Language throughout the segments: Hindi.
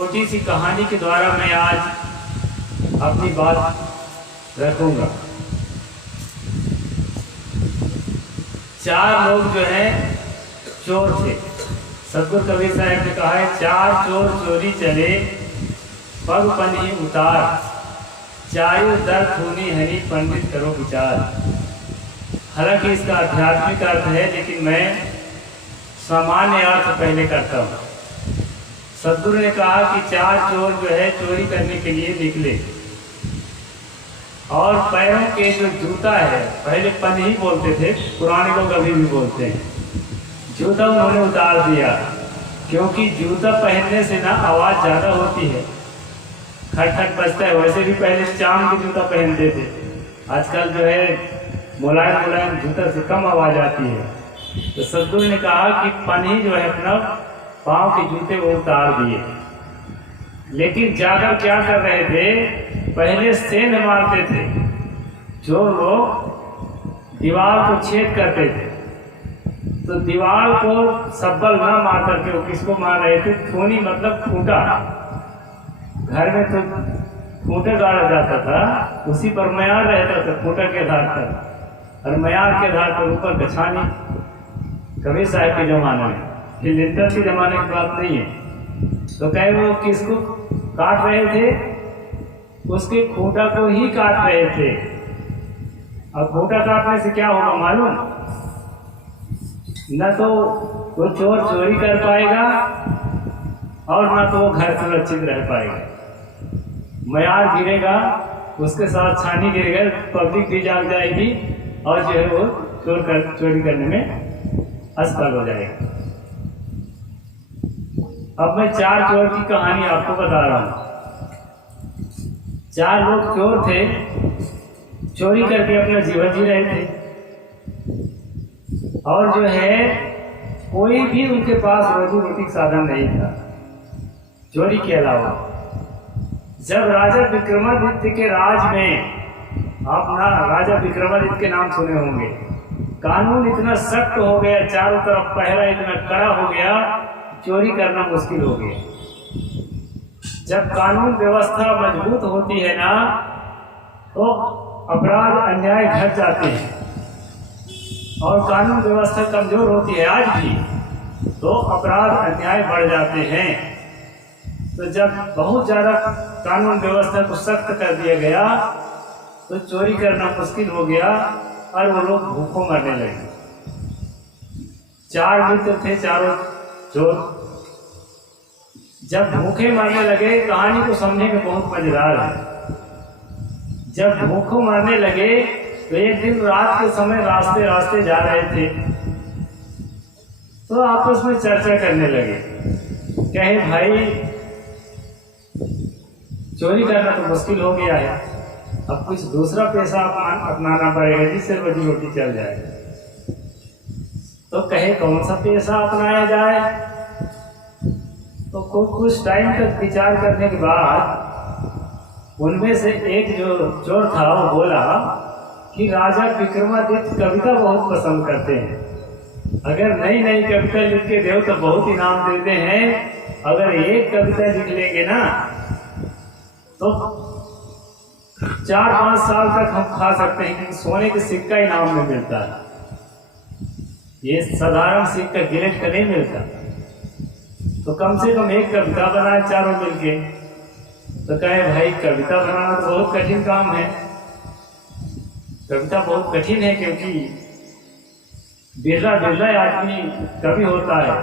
छोटी सी कहानी के द्वारा मैं आज अपनी बात रखूंगा। चार लोग जो हैं चोर थे। सतगुरु कबीर साहब ने कहा है, चार चोर चोरी चले पग पन्ही उतार, चायो दर खूनी हरी पंडित करो विचार। हालांकि इसका आध्यात्मिक अर्थ है, लेकिन मैं सामान्य अर्थ पहले करता हूँ। सतगुरु ने कहा कि चार चोर जो है चोरी करने के लिए निकले और पैरों के जो जूता है, पहले पन्ही बोलते थे, पुराने लोग अभी भी बोलते हैं, जूता उन्होंने उतार दिया। क्योंकि जूता पहनने से ना आवाज़ ज़्यादा होती है, खट खट बजता है। वैसे भी पहले चाम के जूता पहनते थे, आजकल जो है मुलायम मुलायम जूता से कम आवाज़ आती है। तो सतगुरु ने कहा कि पन्ही जो है अपना पाँव के जूते वो उतार दिए, लेकिन जाकर क्या कर रहे थे, पहले सेंध मारते थे। जो लोग दीवार को छेद करते थे तो दीवार को सब्बल ना मार करके वो किसको मार रहे थे, थोनी मतलब खूंटा। घर में तो खूंटा गाड़ा जाता था, उसी पर मयार रहता था खूंटा के आधार पर, और मयार के आधार पर ऊपर गछानी। कबीर साहब के जमाने में, ये लिंटर के जमाने की बात नहीं है। तो कहे वो किसको काट रहे थे, उसके खूंटा को ही काट रहे थे। अब खूंटा काटने से क्या होगा मालूम, न तो वो चोर चोरी कर पाएगा और न तो वो घर सुरक्षित रह पाएगा। मयार गिरेगा, उसके साथ छानी गिरेगा, पब्लिक भी जाग जाएगी और जो है वो चोरी करने में असफल हो जाएगा। अब मैं चार चोर की कहानी आपको बता रहा हूं। चार लोग चोर थे, चोरी करके अपना जीवन जी रहे थे, और जो है कोई भी उनके पास रोजी रोटी का साधन नहीं था चोरी के अलावा। जब राजा विक्रमादित्य के राज में, आप ना राजा विक्रमादित्य के नाम सुने होंगे, कानून इतना सख्त हो गया, चारों तरफ पहरा इतना कड़ा हो गया, चोरी करना मुश्किल हो गया। जब कानून व्यवस्था मजबूत होती है ना, तो अपराध अन्याय घट जाते हैं, और कानून व्यवस्था कमजोर होती है आज भी, तो अपराध अन्याय बढ़ जाते हैं। तो जब बहुत ज़्यादा कानून व्यवस्था को सख्त कर दिया गया तो चोरी करना मुश्किल हो गया और वो लोग भूखों मरने लगे। चार मित्र थे, चारों चोर। जब भूखे मरने लगे, कहानी को समझने में बहुत मजेदार है। जब भूखों मरने लगे तो एक दिन रात के समय रास्ते रास्ते जा रहे थे, तो आपस में चर्चा करने लगे। कहे भाई चोरी करना तो मुश्किल हो गया है, अब कुछ दूसरा पेशा अपनाना पड़ेगा जिससे रोजी रोटी चल जाए। तो कहे कौन सा पेशा अपनाया जाए। तो कुछ टाइम तक विचार करने के बाद उनमें से एक जो चोर था वो बोला कि राजा विक्रमादित्य कविता बहुत पसंद करते हैं, अगर नई नई कविता लिख के दो तो बहुत इनाम देते हैं। अगर एक कविता लिख लेंगे ना तो 4-5 साल तक हम खा सकते हैं, क्योंकि सोने के सिक्का इनाम में मिलता है, ये साधारण सिक्का गिलेट का नहीं मिलता। तो कम से कम एक कविता बनाए चारों मिलके। तो कहे भाई कविता बनाना तो बहुत कठिन काम है, कविता बहुत कठिन है, क्योंकि बिरला बिरला आदमी कवि होता है।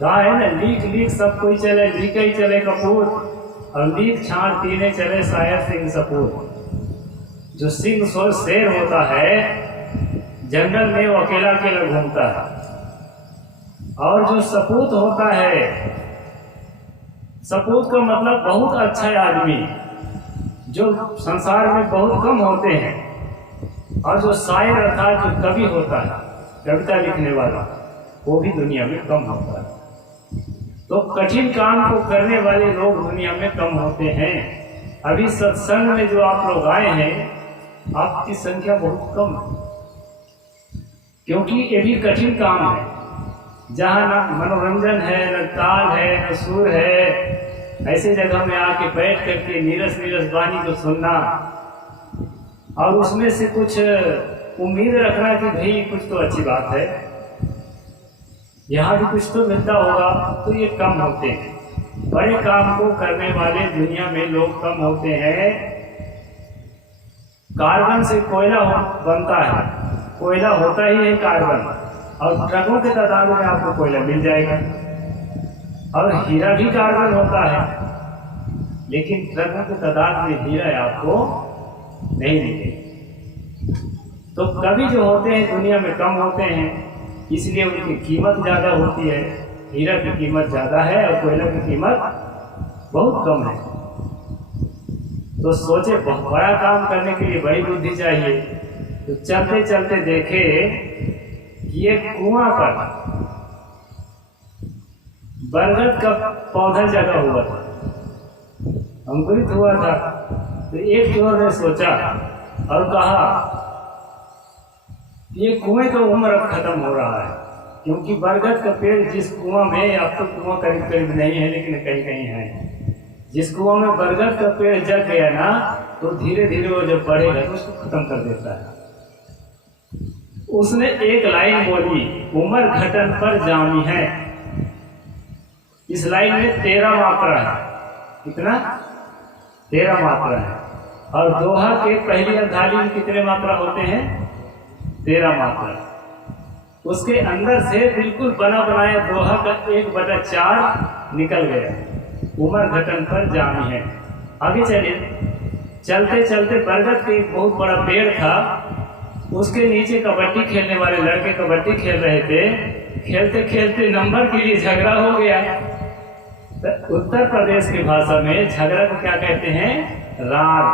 कहा है ना, लीक लीक सब कोई चले, लीक ही चले कपूर, और लीक छाड़ तीने चले शायर सिंह सपूर। जो सिंह सो शेर होता है, जंगल में वो अकेला अकेला घूमता है, और जो सपूत होता है, सपूत का मतलब बहुत अच्छा आदमी, जो संसार में बहुत कम होते हैं। और जो शायर अर्थात जो कवि होता है, कविता लिखने वाला, वो भी दुनिया में कम होता है। तो कठिन काम को करने वाले लोग दुनिया में कम होते हैं। अभी सत्संग में जो आप लोग आए हैं, आपकी संख्या बहुत कम है, क्योंकि ये भी कठिन काम है, जहाँ ना मनोरंजन है, न ताल है, न सुर है, ऐसे जगह में आके बैठ करके नीरस नीरस वाणी को सुनना और उसमें से कुछ उम्मीद रखना कि भाई कुछ तो अच्छी बात है, यहाँ भी कुछ तो मिलता होगा, तो ये कम होते हैं। बड़े काम को करने वाले दुनिया में लोग कम होते हैं। कार्बन से कोयला बनता है, कोयला होता ही है कार्बन, और ट्रकों के तादाद में आपको कोयला मिल जाएगा। और हीरा भी कार्बन होता है, लेकिन ट्रकों के तादाद में हीरा आपको नहीं मिलेगा। तो कभी जो होते हैं दुनिया में कम होते हैं, इसलिए उनकी कीमत ज़्यादा होती है। हीरा की कीमत ज़्यादा है और कोयला की कीमत बहुत कम है। तो सोचे बड़ा काम करने के लिए बड़ी बुद्धि चाहिए। तो चलते चलते देखे कि एक कुआं पर बरगद का पौधा जगा हुआ था, अंकुरित हुआ था। तो एक चोर ने सोचा और कहा ये कुएं का उम्र अब खत्म हो रहा है, क्योंकि बरगद का पेड़ जिस कुआं में, अब तो कुआं करीब करीब नहीं है लेकिन कहीं कहीं है, जिस कुआं में बरगद का पेड़ जग गया ना, तो धीरे धीरे वो जब बढ़ेगा तो उसको खत्म कर देता है। उसने एक लाइन बोली, उम्र घटन पर जामी है। इस लाइन में 13 मात्रा है। कितना? 13 मात्रा है। और दोहा के पहली अर्धाली में कितने मात्रा होते हैं? 13 मात्रा। उसके अंदर से बिल्कुल बना बनाया दोहा का 1/4 निकल गया। उम्र घटन पर जामी है। आगे चलिए। चलते चलते बरगद के एक बहुत बड़ा पेड़ था, उसके नीचे कबड्डी खेलने वाले लड़के कबड्डी खेल रहे थे। खेलते खेलते नंबर के लिए झगड़ा हो गया। तो उत्तर प्रदेश की भाषा में झगड़ा को क्या कहते हैं? रार।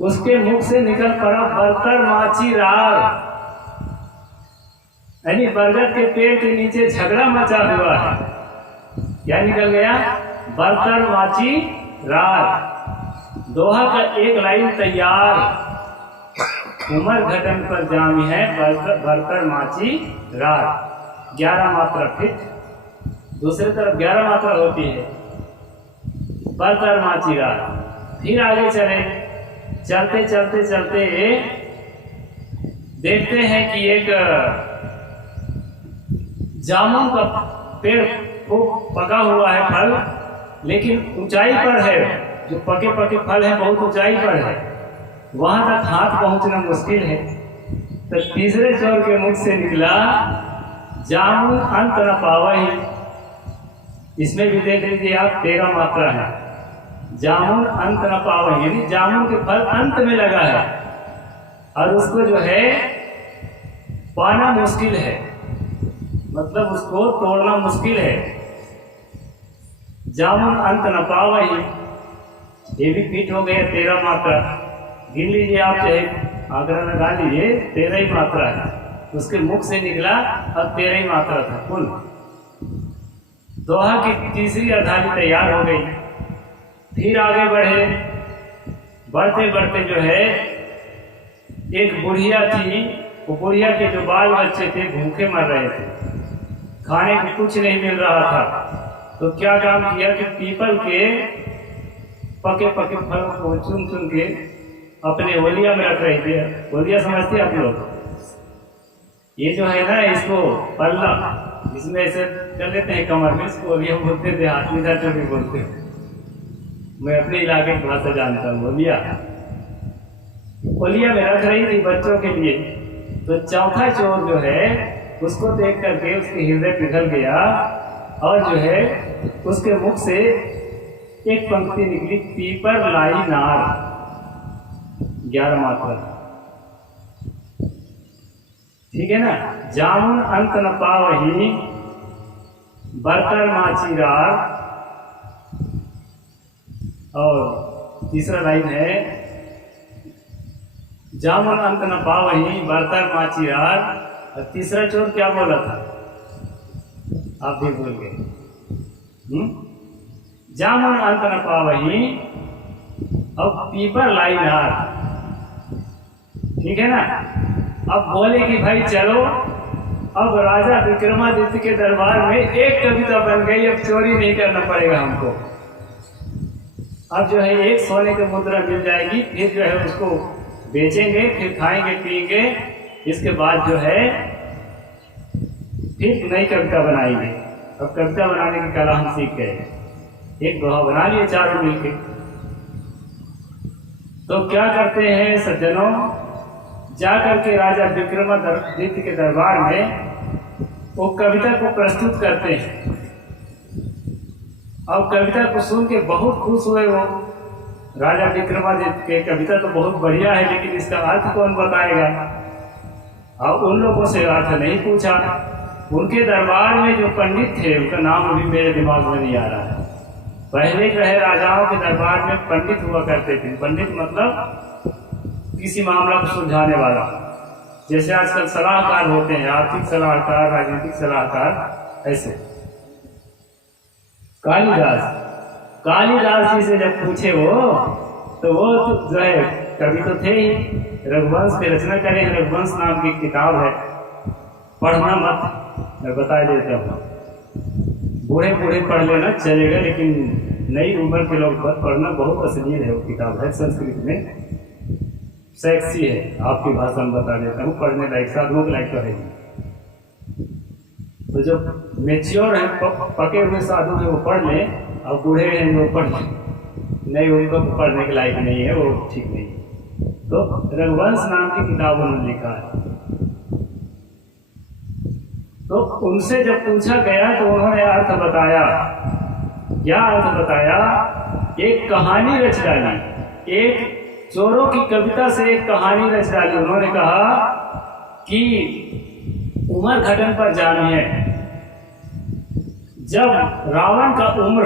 उसके मुख से निकल पड़ा बर्तर माची रार, यानी बरगद के पेड़ के नीचे झगड़ा मचा हुआ है। क्या निकल गया? बर्तर माची रार। दोहा का एक लाइन तैयार। उम्र घटन पर जामी है, बर्तर माची रार। 11 मात्रा फिट। दूसरी तरफ 11 मात्रा होती है, बर्तर माची रार। फिर आगे चले। चलते चलते चलते देखते हैं कि एक जामुन का पेड़ खूब पका हुआ है फल, लेकिन ऊंचाई पर है। जो पके पके फल है बहुत ऊंचाई पर है, वहां तक हाथ पहुंचना मुश्किल है। तो तीसरे चोर के मुख से निकला, जामुन अंत न पावही। इसमें भी देख लीजिए आप, 13 मात्रा है। जामुन अंत न पावही, यानी जामुन के फल अंत में लगा है और उसको जो है पाना मुश्किल है, मतलब उसको तोड़ना मुश्किल है। जामुन अंत न पावही, ये भी फिट हो गया। 13 मात्रा गिन लीजिए आप, चाहे आंकड़ा लगा लीजिए, 13 ही मात्रा है। उसके मुख से निकला और 13 ही मात्रा था कुल। दोहा की तीसरी अर्धाली तैयार हो गई। फिर आगे बढ़े। बढ़ते बढ़ते जो है एक बुढ़िया थी, वो बुढ़िया के जो बाल बच्चे थे भूखे मर रहे थे, खाने को कुछ नहीं मिल रहा था। तो क्या काम किया कि पीपल के पके पके फलों को चुन चुन के अपने ओलिया में रख रही थी। ओलिया समझते आप लोग? ये जो है ना, इसको पल्ला, इसमें ऐसे कर लेते हैं कमर में, इसको ओलिया बोलते थे, हाथ में जाकर भी बोलते हैं। मैं अपने इलाके की भाषा जानता हूँ। ओलिया में रख रही थी बच्चों के लिए। तो चौथा चोर जो है उसको देख करके उसके हृदय पिघल गया और जो है उसके मुख से एक पंक्ति निकली, पीपर लाई नार। 11 मात्रा। ठीक है ना? जामुन अंत न पावही, बर्तर माची रार। और तीसरा लाइन है, जामुन अंत न पावही, बर्तर माची रार। और तीसरा चोर क्या बोला था? आप भी भूल गए। जामुन अंत न पावही और पीपर लाई नार। ठीक है ना? अब बोले कि भाई चलो, अब राजा विक्रमादित्य के दरबार में एक कविता बन गई, अब चोरी नहीं करना पड़ेगा हमको। अब जो है एक सोने की मुद्रा मिल जाएगी, फिर जो है उसको बेचेंगे, फिर खाएंगे पिएंगे, इसके बाद जो है फिर नई कविता बनाएंगे। अब कविता बनाने की कला हम सीख गए, एक दोहा बना लिए चारों मिलके। तो क्या करते हैं सज्जनों, जाकर के राजा विक्रमादित्य के दरबार में वो कविता को प्रस्तुत करते हैं। अब कविता को सुन के बहुत खुश हुए वो राजा विक्रमादित्य के, कविता तो बहुत बढ़िया है लेकिन इसका अर्थ कौन बताएगा। अब उन लोगों से अर्थ नहीं पूछा। उनके दरबार में जो पंडित थे उनका नाम अभी मेरे दिमाग में नहीं आ रहा है। पहले जो है राजाओं के दरबार में पंडित हुआ करते थे। पंडित मतलब किसी मामला को सुलझाने वाला, जैसे आजकल सलाहकार होते हैं, आर्थिक सलाहकार, राजनीतिक सलाहकार, ऐसे। कालिदास जी से जब पूछे वो, तो वो जो है कवि तो थे ही, रघुवंश की रचना करे हैं। रघुवंश नाम की किताब है, पढ़ना मत, मैं बता देता हूँ। बूढ़े बूढ़े पढ़ लेना चलेगा, लेकिन नई उम्र के लोग पढ़ना बहुत अश्लील है। वो किताब है संस्कृत में, सेक्सी है, आपकी भाषा में बता देता हूँ, पढ़ने लायक, साधुओं के लायक तो है। तो जब मेच्योर है, पके हुए साधु जो वो पढ़ लें, और बूढ़े हैं वो पढ़ लें, नहीं उनको पढ़ने के लायक नहीं है, वो ठीक नहीं। तो रघुवंश नाम की किताब उन्होंने लिखा है। तो उनसे जब पूछा गया तो उन्होंने अर्थ बताया। क्या अर्थ बताया? एक कहानी रच डाली, एक चोरों की कविता से एक कहानी रच डाली। उन्होंने कहा कि उम्र घटन पर जानिए, जब रावण का उम्र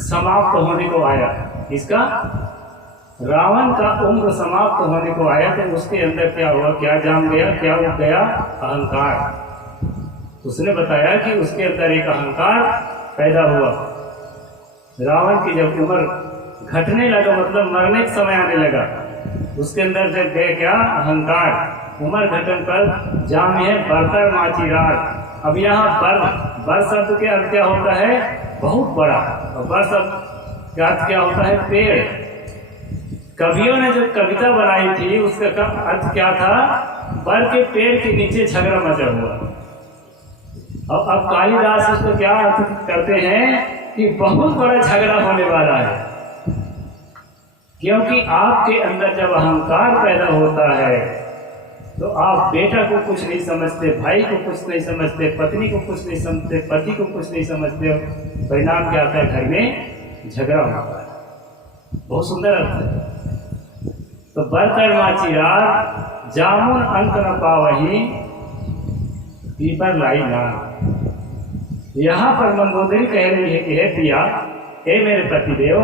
समाप्त होने को आया, इसका रावण का उम्र समाप्त होने को आया, तो उसके अंदर क्या हुआ, क्या जाम गया, क्या उठ गया? अहंकार। उसने बताया कि उसके अंदर एक अहंकार पैदा हुआ। रावण की जब उम्र घटने लगा, मतलब मरने का समय आने लगा, उसके अंदर जब गए क्या? अहंकार। उम्र घटन पर जाम है बरतर माचीरार। अब यहाँ बर शब्द के अर्थ क्या होता है? बहुत बड़ा। और बर शब्द का अर्थ क्या होता है? पेड़। कवियों ने जो कविता बनाई थी उसका अर्थ क्या था? बर के पेड़ के नीचे झगड़ा मचा हुआ। और अब कालिदास उसको क्या अर्थ करते हैं कि बहुत बड़ा झगड़ा होने वाला है, क्योंकि आपके अंदर जब अहंकार पैदा होता है तो आप बेटा को कुछ नहीं समझते, भाई को कुछ नहीं समझते, पत्नी को कुछ नहीं समझते, पति को कुछ नहीं समझते। परिणाम क्या आता है? घर में झगड़ा होता है। बहुत सुंदर अर्थ है। तो बरतर माचीरार, जामुन अंत न पावही, पीपर लाई नार। यहाँ पर मंदोदरी कह रही है कि हे पिया, हे मेरे पतिदेव,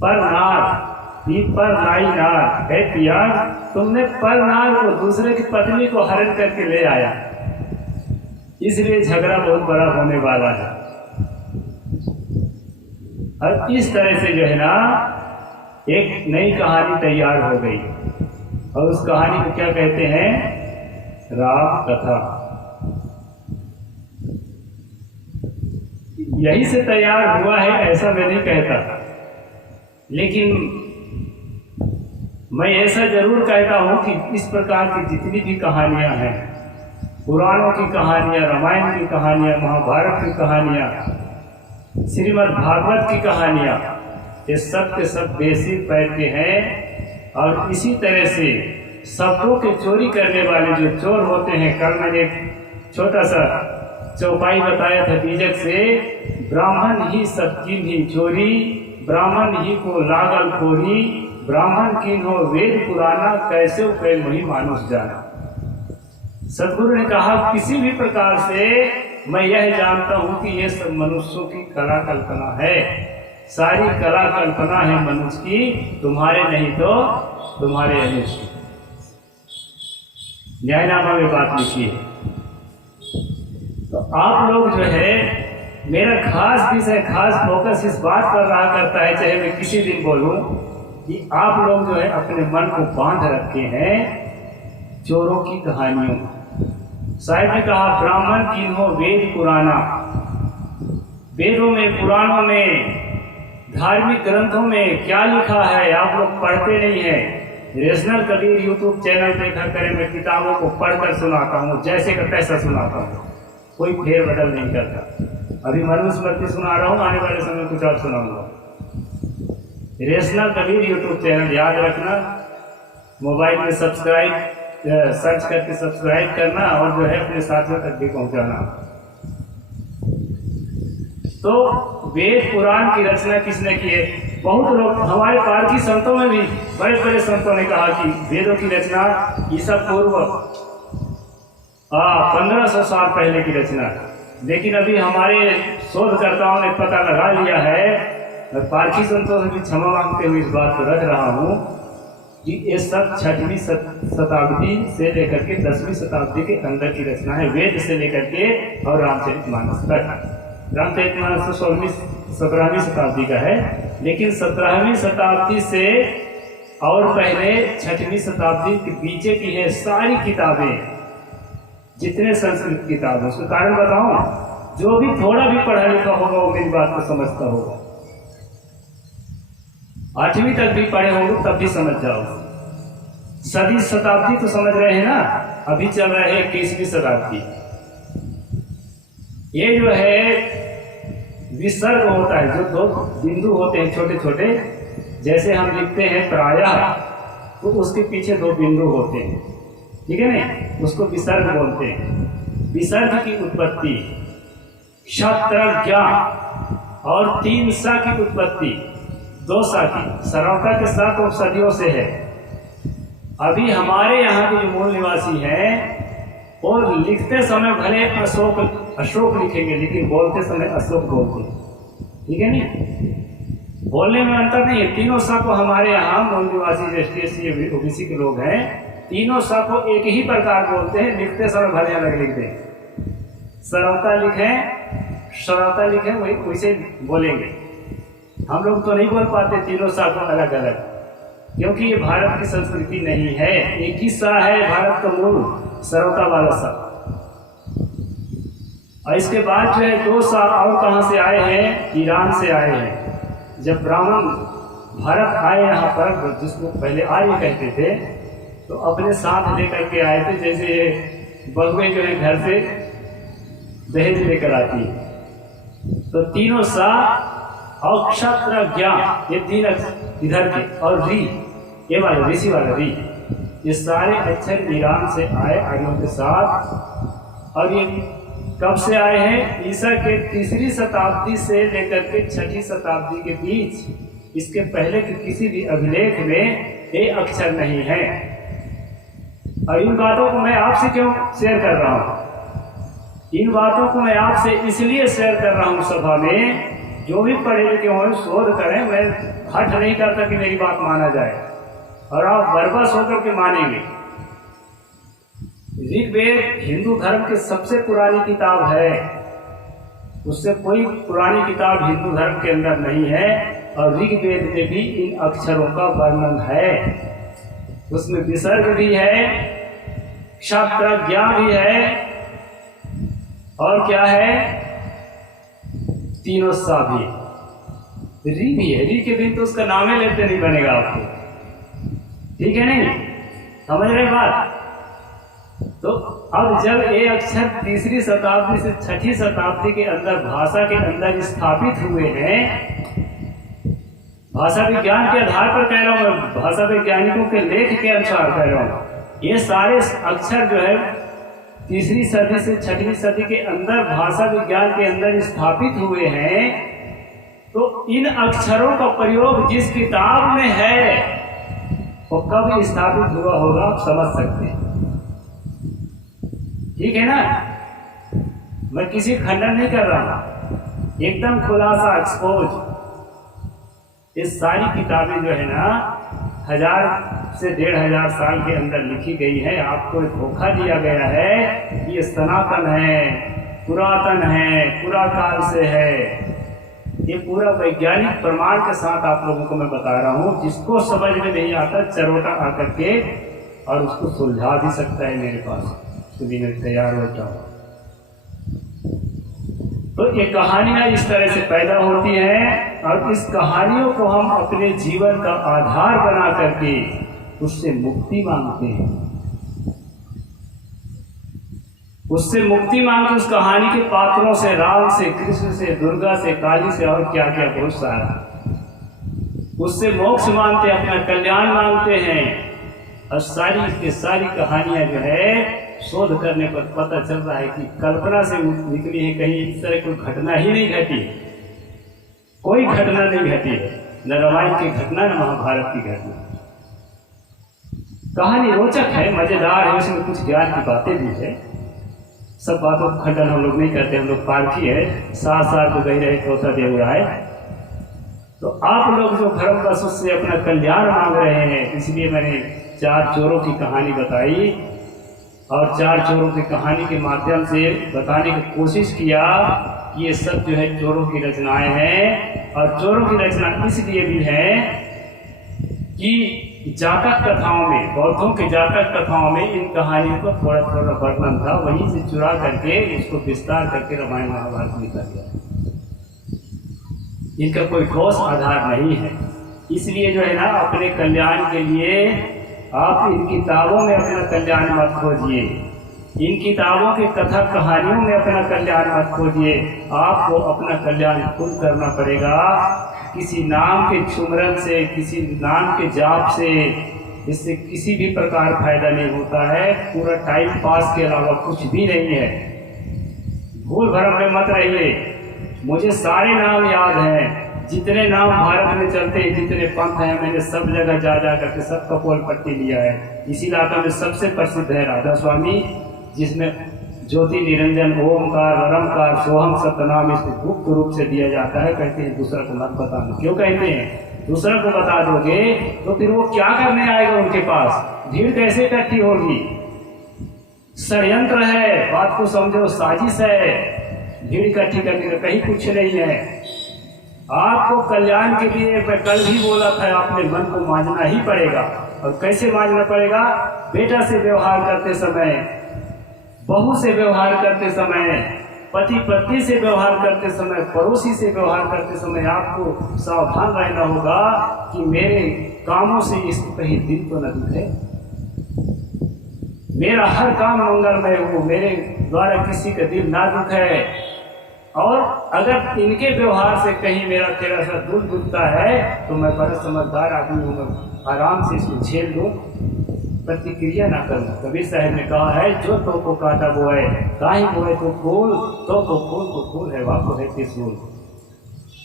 पर नार, पर लाई नार, हे पिया, तुमने पर नार को, दूसरे की पत्नी को हरण करके ले आया, इसलिए झगड़ा बहुत बड़ा होने वाला है। और इस तरह से जो है ना एक नई कहानी तैयार हो गई, और उस कहानी को क्या कहते हैं? राम कथा। यही से तैयार हुआ है ऐसा मैं नहीं कहता, लेकिन मैं ऐसा जरूर कहता हूं कि इस प्रकार की जितनी भी कहानियां हैं, पुराणों की कहानियां, रामायण की कहानियां, महाभारत की कहानियां, श्रीमद् भागवत की कहानियां, ये सब के सब बेसिक पैर के हैं। और इसी तरह से शब्दों के चोरी करने वाले जो चोर होते हैं, कल मैंने एक छोटा सा चौपाई बताया था बीजक से, ब्राह्मण ही सबकी भी चोरी, ब्राह्मण ही को लागल खोरी, ब्राह्मण की हो वेद पुराना, कैसे उपेल वही मानुष जाना। सदगुरु ने कहा किसी भी प्रकार से मैं यह जानता हूं कि ये सब मनुष्यों की कला कल्पना है, सारी कला कल्पना है मनुष्य की, तुम्हारे नहीं तो तुम्हारे अनुज की। न्यायनामा में बात लिखी है। तो आप लोग जो है, मेरा खास विषय, खास फोकस इस बात पर रहा करता है, चाहे मैं किसी दिन बोलूं, कि आप लोग जो है अपने मन को बांध रखे हैं चोरों की कहानियों। साहिब ने कहा ब्राह्मण तीनों वेद पुराना, वेदों में पुराणों में धार्मिक ग्रंथों में क्या लिखा है आप लोग पढ़ते नहीं है। रेशनल कबीर यूट्यूब चैनल देखा करें, मैं किताबों को पढ़कर सुनाता हूँ, जैसे का तैसा सुनाता हूँ, कोई फेर बदल नहीं करता। अभी मनुस्मृति सुना रहा हूँ, आने वाले समय कुछ और सुनाऊंगा। रेशनल कबीर यूट्यूब चैनल याद रखना, मोबाइल में सब्सक्राइब सर्च करके सब्सक्राइब करना और जो है अपने साथियों तक भी पहुंचाना। तो वेद पुराण की रचना किसने की है? बहुत लोग, हमारे पारसी संतों में भी बड़े बड़े संतों ने कहा कि वेदों की रचना ईसा पूर्व 1500 साल पहले की रचना है। लेकिन अभी हमारे शोधकर्ताओं ने पता लगा लिया है, मैं पारसी संतों से भी क्षमा मांगते हुए इस बात को रख रहा हूँ कि ये सब 6वीं शताब्दी से लेकर के 10वीं शताब्दी के अंदर की रचना है, वेद से लेकर के और रामचरितमानस तक। रामचरितमानस तो 17वीं शताब्दी का है, लेकिन 17वीं शताब्दी से और पहले 6वीं शताब्दी के पीछे की है सारी किताबें, जितने संस्कृत किताब है। उसका कारण बताऊं, जो भी थोड़ा भी पढ़ा लिखा होगा वो मेरी बात को समझता होगा। 8वीं तक भी पढ़े होंगे तब भी समझ जाओ। सदी शताब्दी तो समझ रहे हैं ना, अभी चल रहे हैं 21वीं शताब्दी। ये जो है विसर्ग होता है, जो 2 बिंदु होते हैं छोटे छोटे, जैसे हम लिखते हैं प्रायः, तो उसके पीछे 2 बिंदु होते हैं, ठीक है नहीं, उसको विसर्ग बोलते हैं। विसर्ग की उत्पत्ति क्षत्रज्ञ और 3 सा की उत्पत्ति 2 सा की सरलता के साथ और सदियों से है। अभी हमारे यहाँ के जो मूल निवासी हैं और लिखते समय भले अशोक लिखेंगे, लेकिन बोलते समय अशोक बोलते हैं, ठीक है नहीं, बोलने में अंतर नहीं है। तीनों सा को हमारे यहाँ मूल निवासी एसटी ओबीसी के लोग हैं, तीनों सा को एक ही प्रकार बोलते हैं, लिखते समय भले अलग लिखते हैं। सरलता लिखें वही वैसे बोलेंगे। हम लोग तो नहीं बोल पाते तीनों सा को अलग अलग, क्योंकि ये भारत की संस्कृति नहीं है। एक ही सा है भारत का मूल, सरलता वाला सा। और इसके बाद जो है 2 सा और कहाँ से आए हैं? ईरान से आए हैं। जब ब्राह्मण भारत आए यहाँ पर, जिसको पहले आर्य कहते थे, तो अपने साथ लेकर के आए थे, जैसे बहुएं जो है घर से दहेज लेकर आती है। तो तीनों सा और क्षत्रज्ञ, ये 3 इधर के, और री, ये वाला ऋषि वाला री, ये सारे अक्षर ईरान से आए आर्यों के साथ। और ये कब से आए हैं? ईसा के 3री शताब्दी से लेकर के 6वीं शताब्दी के बीच। इसके पहले के किसी भी अभिलेख में ये अक्षर नहीं है। और इन बातों को मैं आपसे क्यों शेयर कर रहा हूँ? इन बातों को मैं आपसे इसलिए शेयर कर रहा हूँ सभा में, जो भी पढ़े लिखे हो शोध करें। मैं हट नहीं करता कि मेरी बात माना जाए, और आप बरबस होकर के मानेंगे। ऋग्वेद हिंदू धर्म की सबसे पुरानी किताब है, उससे कोई पुरानी किताब हिंदू धर्म के अंदर नहीं है। और ऋग्वेद में भी इन अक्षरों का वर्णन है, उसमें विसर्ग भी है, क्षत्रज्ञ भी है, और क्या है? तीनों सा भी। री भी है, री के दिन तो उसका नाम ही लेते नहीं बनेगा आपको, ठीक है नहीं? समझ रहे बात? तो अब जब ये अक्षर 3री शताब्दी से 6वीं शताब्दी के अंदर भाषा के अंदर स्थापित हुए हैं, भाषा विज्ञान के आधार पर कह रहा हूं मैं, भाषा वैज्ञानिकों के लेख के अनुसार कह रहा हूं, ये सारे अक्षर जो है 3री सदी से 6वीं सदी के अंदर भाषा विज्ञान के अंदर स्थापित हुए हैं। तो इन अक्षरों का प्रयोग जिस किताब में है वो कब स्थापित हुआ होगा आप समझ सकते हैं, ठीक है ना? मैं किसी खंडन नहीं कर रहा, एकदम खुलासा एक्सपोज। ये सारी किताबें जो है ना 1000 से 1500 साल के अंदर लिखी गई है। आपको धोखा दिया गया है कि ये सनातन है, पुरातन है, पुराकाल से है। ये पूरा वैज्ञानिक प्रमाण के साथ आप लोगों को मैं बता रहा हूँ। जिसको समझ में नहीं आता चरोटा आकर के और उसको सुलझा भी सकता है मेरे पास, तो भी मैं तैयार बैठा हूँ। तो ये कहानियां इस तरह से पैदा होती हैं और इस कहानियों को हम अपने जीवन का आधार बना करके उससे मुक्ति मांगते हैं। उससे मुक्ति मांगते उस कहानी के पात्रों से, राम से, कृष्ण से, दुर्गा से, काली से और क्या क्या बहुत सारा, उससे मोक्ष मांगते, अपना कल्याण मांगते हैं। और सारी की सारी कहानियां जो है शोध करने पर पता चल रहा है कि कल्पना से निकली है, कहीं इस तरह कोई घटना ही नहीं घटी, कोई घटना नहीं घटी, न रामायण की घटना न महाभारत की घटना। कहानी रोचक है, मजेदार है, उसमें कुछ ज्ञान की बातें भी है। सब बातों का खंडन हम लोग नहीं करते, हम लोग पारखी है, साथ साथ तो गई रहे तोता देव राय। तो आप लोग जो धर्म का से अपना कल्याण मांग रहे हैं, इसलिए मैंने 4 चोरों की कहानी बताई और 4 चोरों की कहानी के माध्यम से बताने की कोशिश किया कि ये सब जो है चोरों की रचनाएं हैं। और चोरों की रचना इसलिए भी है कि जातक कथाओं में, बौद्धों के जातक कथाओं में इन कहानियों का थोड़ा थोड़ा वर्णन था, वहीं से चुरा करके उसको विस्तार करके रामायण महाभारत निकल गया। इनका कोई ठोस आधार नहीं है। इसलिए जो है ना, अपने कल्याण के लिए आप इन किताबों में अपना कल्याण मत खोजिए, इन किताबों के कथा कहानियों में अपना कल्याण मत खोजिए। आपको अपना कल्याण खुद करना पड़ेगा, किसी नाम के सुमरन से, किसी नाम के जाप से, इससे किसी भी प्रकार फायदा नहीं होता है। पूरा टाइम पास के अलावा कुछ भी नहीं है। भूल भरम में मत रहिए। मुझे सारे नाम याद हैं, जितने नाम भारत में चलते हैं, जितने पंथ हैं, मैंने सब जगह जा करके सबका पोल पट्टी लिया है। इसी इलाका में सबसे प्रसिद्ध है राधा स्वामी, जिसमें ज्योति, निरंजन, ओमकार, रमकार, सोहम सत्यनाम इसको गुप्त रूप से दिया जाता है। कहते हैं दूसरा को मत बताना। क्यों कहते हैं? दूसरा को बता दोगे तो फिर वो क्या करने आएगा उनके पास? भीड़ कैसे इकट्ठी होगी? षड्यंत्र है, बात को समझो, साजिश है। भीड़ इकट्ठी करने का कहीं कुछ नहीं है। आपको कल्याण के लिए मैं कल भी बोला था, आपने मन को मांझना ही पड़ेगा। और कैसे मांझना पड़ेगा? बेटा से व्यवहार करते समय, बहू से व्यवहार करते समय, पति पत्नी से व्यवहार करते समय, पड़ोसी से व्यवहार करते समय आपको सावधान रहना होगा कि मेरे कामों से इसको कहीं दिल तो न दुखे, मेरा हर काम मंगलमय हो, मेरे द्वारा किसी का दिल ना दुखे। और अगर इनके व्यवहार से कहीं मेरा तेरा सा दिल दुखता है तो मैं बड़ा समझदार आदमी हूँ, आराम से इसको झेल लूँ, प्रतिक्रिया ना करूँ। कबीर साहब ने कहा है, जो तो को काटा बोए, काहे बोए तो फूल, तो फूल को फूल है, वाको है त्रिशूल।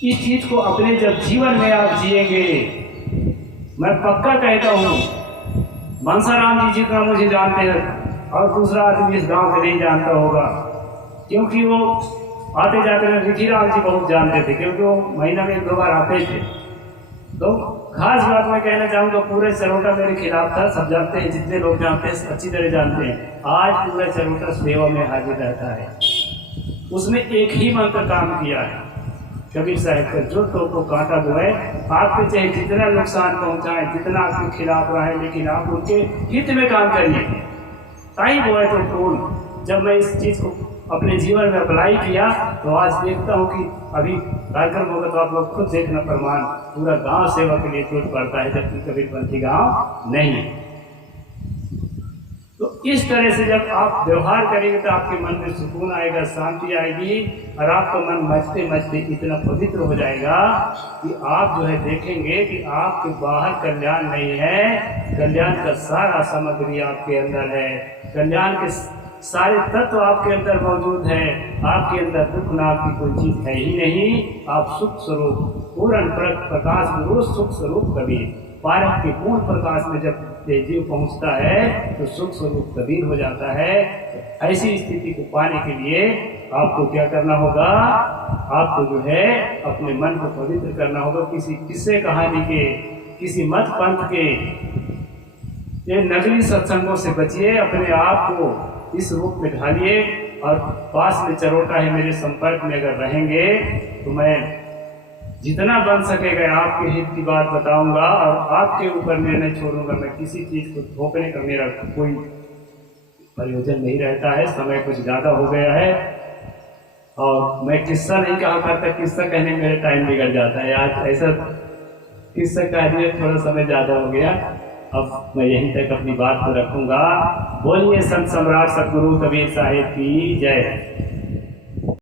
इस चीज को अपने जब जीवन में आप जिएंगे, मैं पक्का कहता हूँ, मनसाराम जी जितना मुझे जानते हैं और दूसरा आदमी इस गांव को नहीं जानता होगा, क्योंकि वो आते जाते हैं। रिखीराम जी बहुत जानते थे, क्योंकि वो महीना में 2 बार आते थे। तो खास बात मैं कहना चाहूँगा, पूरे चरोटा मेरे खिलाफ था, सब जानते हैं, जितने लोग जानते हैं अच्छी तरह जानते हैं। आज पूरा चरोटा सेवा में हाजिर रहता है। उसने एक ही मंत्र काम किया है, कबीर साहब का, जो तो को कांटा बोए। आपके चाहे जितना नुकसान पहुंचाए, जितना आपके खिलाफ रहे, लेकिन आप उनके हित में काम करिए। ताई बोए तो फूल। जब मैं इस चीज को अपने जीवन में अप्लाई किया तो आज देखता हूँ कि अभी कार्यक्रम होगा तो आप लोग खुद देखना प्रमाण, पूरा गांव सेवा के लिए टूट पड़ता है, जबकि कबीरपंथी गांव नहीं है। तो इस तरह से जब आप व्यवहार करेंगे तो आपके मन में सुकून आएगा, शांति आएगी, और आपका मन मचते मचते इतना पवित्र हो जाएगा कि आप जो है देखेंगे कि आपके बाहर कल्याण नहीं है, कल्याण का सारा सामग्री आपके अंदर है, कल्याण के सारे तत्व आपके अंदर मौजूद है। आपके अंदर दुख नाम की कोई चीज है ही नहीं। आप सुख स्वरूप, पूर्ण प्रकाश गुरु, सुख स्वरूप कबीर। पारक के पूर्ण प्रकाश में जब जीव पहुंचता है तो सुख स्वरूप कबीर हो जाता है। तो ऐसी स्थिति को पाने के लिए आपको क्या करना होगा? आपको जो है अपने मन को पवित्र करना होगा। किसी किस्से कहानी के, किसी मत पंथ के, ये नकली सत्संगों से बचिए, अपने आप को इस रूप में ढालिए। और पास में चरोटा है, मेरे संपर्क में अगर रहेंगे तो मैं जितना बन सकेगा आपके हित की बात बताऊंगा और आपके ऊपर निर्णय छोड़ूंगा। मैं किसी चीज को थोपने का मेरा कोई प्रयोजन नहीं रहता है। समय कुछ ज्यादा हो गया है और मैं किस्सा नहीं कहा करता, किस्सा कहने में मेरा टाइम बिगड़ जाता है। आज ऐसा किस्सा कह दिया, थोड़ा समय ज़्यादा हो गया। अब मैं यहीं तक अपनी बात को रखूंगा। बोलिए संत सम्राट सतगुरु कबीर साहिब की जय।